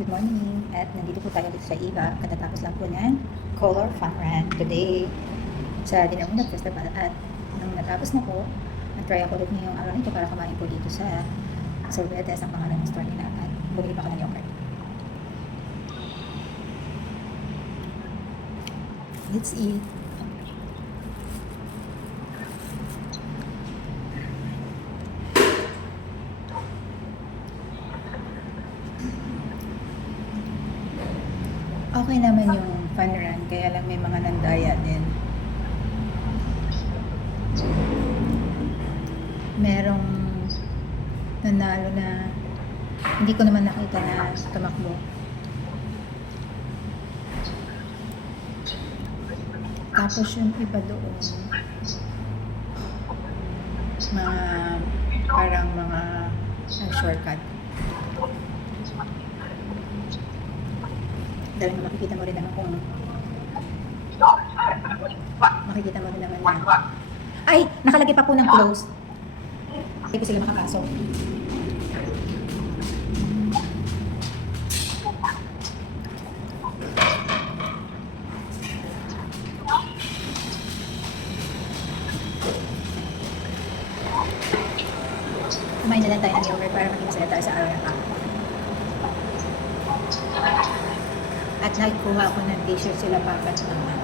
good morning. At nandito po tayo dito sa IVA. Katatapos lang po ng Color Fun Run today sa Dinamuna Festival. At nung natapos na po, nag-try ako ulit ngayong araw nito para kumain po dito sa Sorbetes ang pangalan ng store nila. At bumili pa ako ng yogurt. Let's eat. Okay naman yung fun run, kaya lang may mga nandaya din. Merong nanalo na hindi ko naman nakita na tumakbo. Tapos yung iba doon, mga parang mga uh, shortcut. Dahil makikita mo rin naman kung makikita mo rin naman na ay, nakalagay pa po ng close. Hindi ko sila makakasok. Kumain na lang tayo ng yogurt para maging masaya tayo sa araw na. At nagkuha ako ng t-shirt sila papa at mama.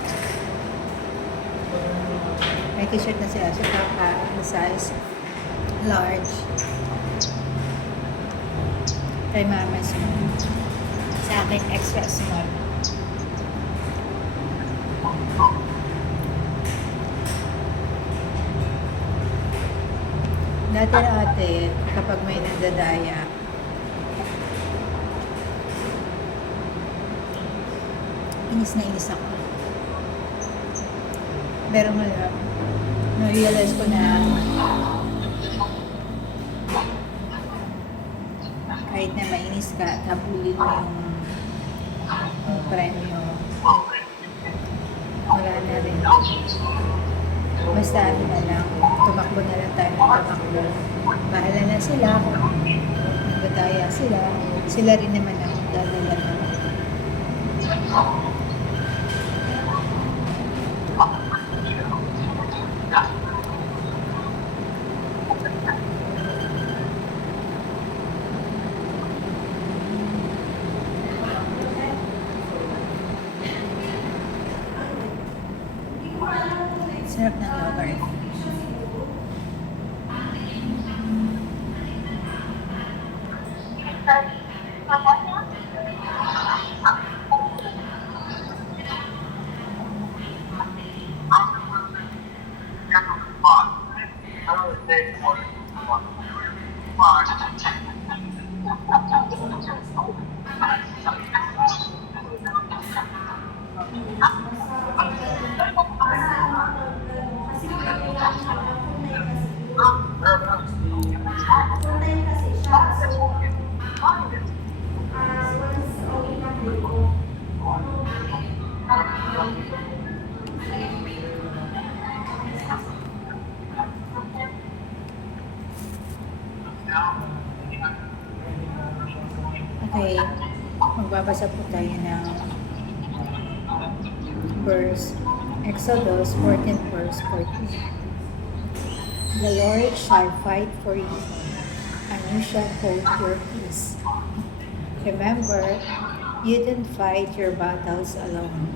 May t-shirt na sila sa papa, size large. Kay mama small. Sa akin extra small. Dati-dati, kapag may nagdadaya, inis na inis ako. Pero ngayon, na-realize ko na kahit na mainis ka, tabulin mo yung, yung premyo. Wala na rin. Basta ano na lang, tumakbo na lang tayo ng tumakbo. Bahala na sila kung sila. Sila rin naman ang dadala naman. Okay, magbabasa po tayo ng verse, Exodus 14 verse 14. The Lord shall fight for you, and you shall hold your peace. Remember, you didn't fight your battles alone.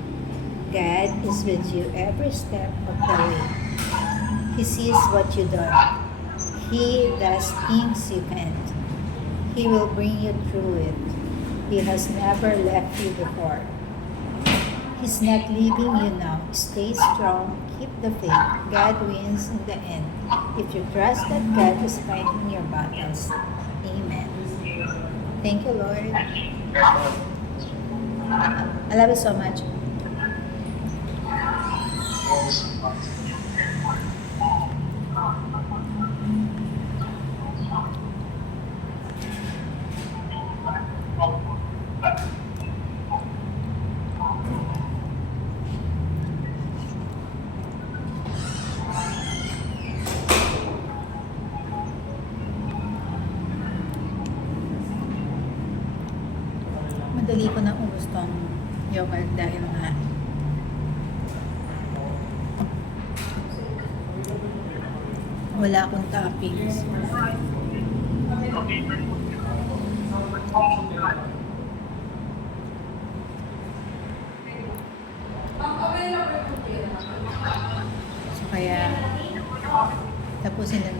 God is with you every step of the way. He sees what you done. He does things you can't. He will bring you through it. He has never left you before. He's not leaving you now. Stay strong. Keep the faith. God wins in the end. If you trust that God is fighting your battles. Amen. Thank you, Lord. I love you so much. Hindi ko na ubus tong yogurt dahil nga wala akong toppings. So kaya tapusin na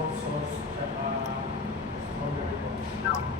sauce sauce uh, um, strawberry.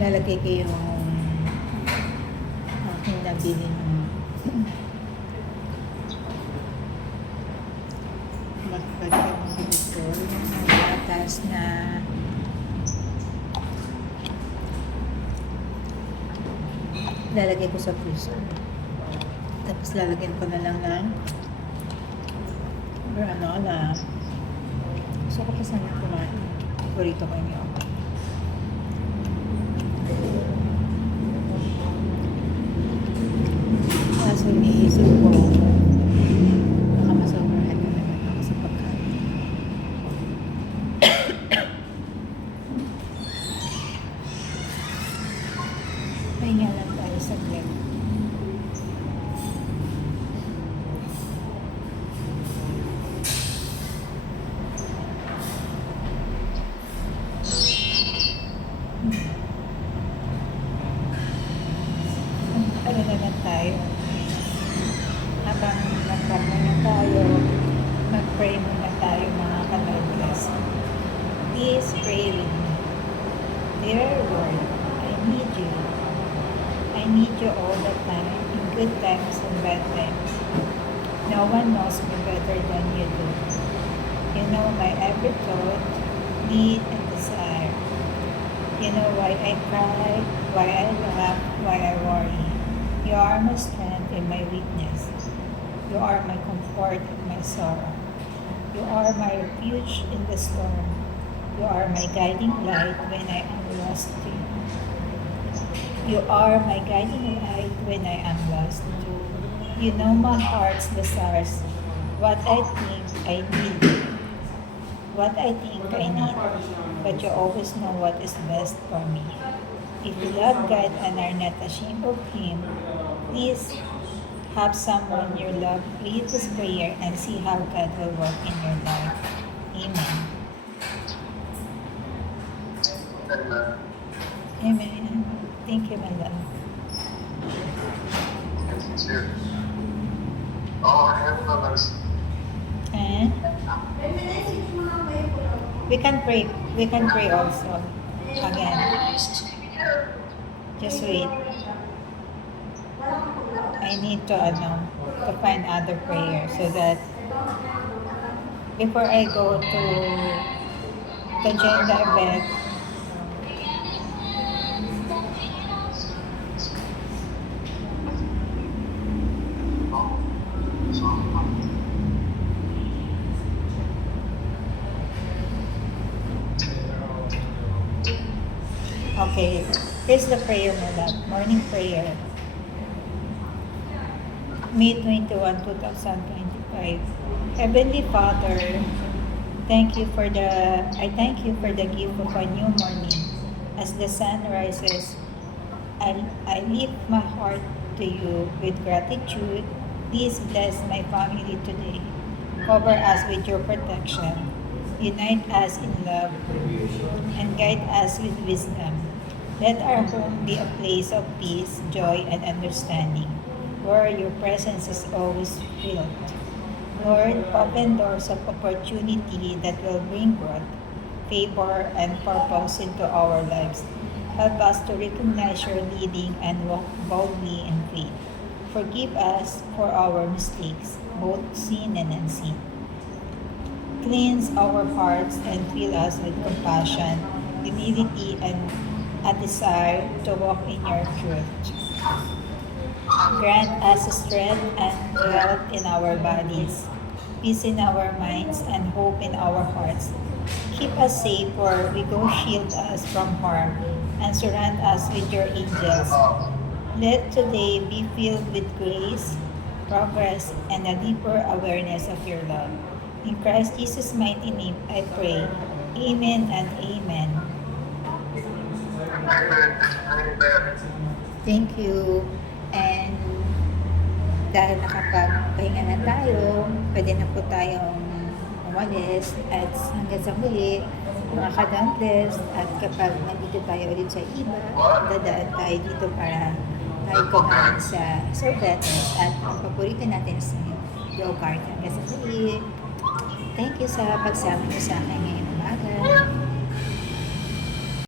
lalagay ko yung aking nabili ng magpagpag dito ng gatas na lalagay ko sa freezer. Tapos lalagyan ko na lang ng granola. Gusto ko pa sana kumain. Favorito ko yung Need you all the time, in good times and bad times. No one knows me better than you do. You know my every thought, need, and desire. You know why I cry, why I laugh, why I worry. You are my strength in my weakness. You are my comfort in my sorrow. You are my refuge in the storm. You are my guiding light when I am lost to you. You are my guiding light when I am lost. You know my heart's desires what I think I need, what I think I need, but you always know what is best for me. If you love God and are not ashamed of Him, please have someone you love read this prayer and see how God will work in your life. Amen. Amen. Thank you, my love. Oh, ko? we can pray. We can pray also. Again. Just wait. I need to ano, to find other prayer so that before I go to to join the event, okay, here's the prayer, my love. Morning prayer. May 21, 2025. Heavenly Father, thank you for the I thank you for the gift of a new morning. As the sun rises, I, I lift my heart to you with gratitude. Please bless my family today. Cover us with your protection. Unite us in love and guide us with wisdom. Let our home be a place of peace, joy, and understanding, where your presence is always felt. Lord, open doors of opportunity that will bring growth, favor, and purpose into our lives. Help us to recognize your leading and walk boldly in faith. Forgive us for our mistakes, both seen and unseen. Cleanse our hearts and fill us with compassion, humility, and a desire to walk in your truth. Grant us strength and health in our bodies, peace in our minds, and hope in our hearts. Keep us safe where we go, shield us from harm, and surround us with your angels. Let today be filled with grace, progress, and a deeper awareness of your love. In Christ Jesus' mighty name, I pray. Amen and amen. Thank you. And dahil nakapagpahinga na tayo, pwede na po tayong umalis at hanggang sa muli, mga kadangles at kapag nandito tayo ulit sa iba, dadaan tayo dito para tayo kumain sa sorbetes at ang paborito natin sa go-kart. Hanggang sa muli. Thank you sa pagsama niyo sa akin.